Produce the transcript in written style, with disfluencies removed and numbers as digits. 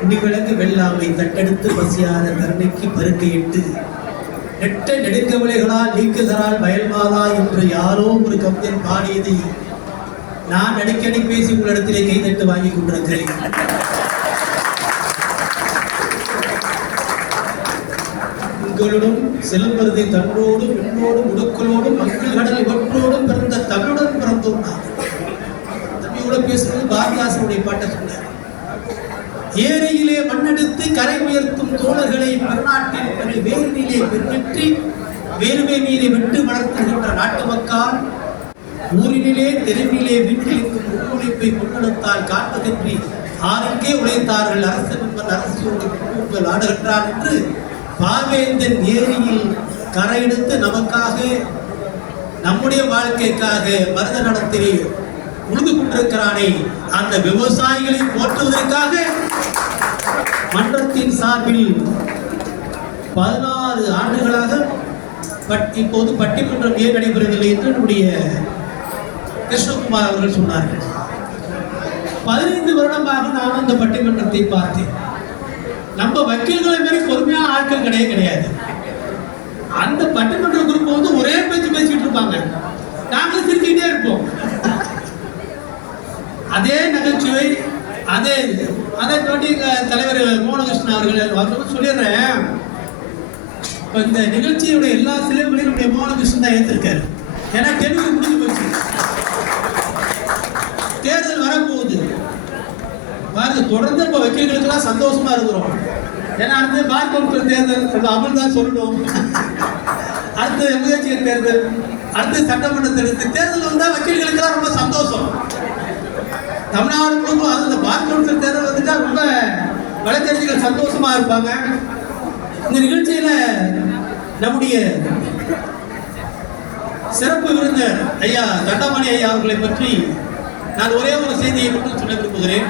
குடிவிளக்கு வெள்ளாமை தட்டெடுத்து பசியார கருணைக்கு பருக்கையிட்டு நெட்ட நெடுங்கவிளைகளால் நீக்குகிறாள் வயல்மாதா என்று யாரோ ஒரு கவிஞன் பாடியதை நான் அடிக்கடி பேசி உங்களிடத்திலே கைதட்டு வாங்கி கொண்டிருக்கிறேன். உங்களுடன் சிலம்பரதை தன்னோடும் பெண்ணோடும் உடுக்களோடும் மக்கள் கடல் இவற்றோடும் பிறந்த தமிழுடன் பிறந்தோம். தமிழோட பேசுறது பாரதிதாசனுடைய பாட்டை சொன்னார். ஏரியிலே மண்ணெடுத்து கரை உயர்த்தும் தோழர்களை பெருநாட்டின் வேரினிலே பெருவெற்றி வேறுவை மீறி விட்டு வளர்த்துகின்ற நாட்டு மக்கள் ஊரினிலே தெருவிலே வீட்டிலிருக்கும் உழைப்பை முன்னெடுத்தால் காண்பதன்றி ஆருக்கே உழைத்தார்கள் அரசன் என்பன் அரசியோடு உங்கள் ஆடுகின்றார் என்று பாவேந்தன் ஏரியில் கரையெடுத்து நமக்காக நம்முடைய வாழ்க்கைக்காக மருத நடத்திலே உழுது கொண்டிருக்கிறானே அந்த விவசாயிகளை போற்றுவதற்காக மன்றத்தின் சார்பில் 16 ஆண்டுகளாக இப்போது பட்டிமன்றம் ஏன் நடைபெறவில்லை என்று நம்முடைய கிருஷ்ணகுமார் அவர்கள் சொன்னார்கள். 15 வருடமாக நான் அந்த பட்டிமன்றத்தை பார்த்தேன். நம்ம வக்கீல்களை மாதிரி பொறுமையான ஆட்கள் கிடையாது. அந்த பட்டிமன்ற குரூப் வந்து ஒரே பேச்சு பேசிட்டு இருப்பாங்க, நாங்களும் சிரிச்சுக்கிட்டே இருப்போம். அதே நகைச்சுவை அதே தாண்டி தலைவர் மோகனகிருஷ்ணன் அவர்கள் சொல்லிடுறேன். இந்த நிகழ்ச்சியுடைய எல்லா சிலைகளையும் நம்முடைய மோகனகிருஷ்ணன் தான் ஏற்றிருக்காரு. ஏன்னா தெலுங்கு முடிஞ்சு போச்சு, தேர்தல் வரப்போகுது பாருங்க. தொடர்ந்து இப்போ வக்கீல்களுக்கெல்லாம் சந்தோஷமா இருக்கிறோம். ஏன்னா அடுத்து பார் கவுன்சில் தேர்தல் அமல் தான் சொல்லணும். அடுத்து எம்எல்ஏ தேர்தல், அடுத்து சட்டமன்ற தேர்தல் வந்தால் வக்கீல்களுக்கெல்லாம் ரொம்ப சந்தோஷம். தமிழ்நாடு முழுவதும் அது இந்த பார் கவுன்சில் தேர்தல் வந்துட்டா ரொம்ப வழக்கறிஞர்கள் சந்தோஷமா இருப்பாங்க. இந்த நிகழ்ச்சியில நம்முடைய சிறப்பு விருந்தினர் ஐயா தண்டமணி ஐயா அவர்களை பற்றி நான் ஒரே ஒரு செய்தியை மட்டும் சொல்ல விரும்புகிறேன்.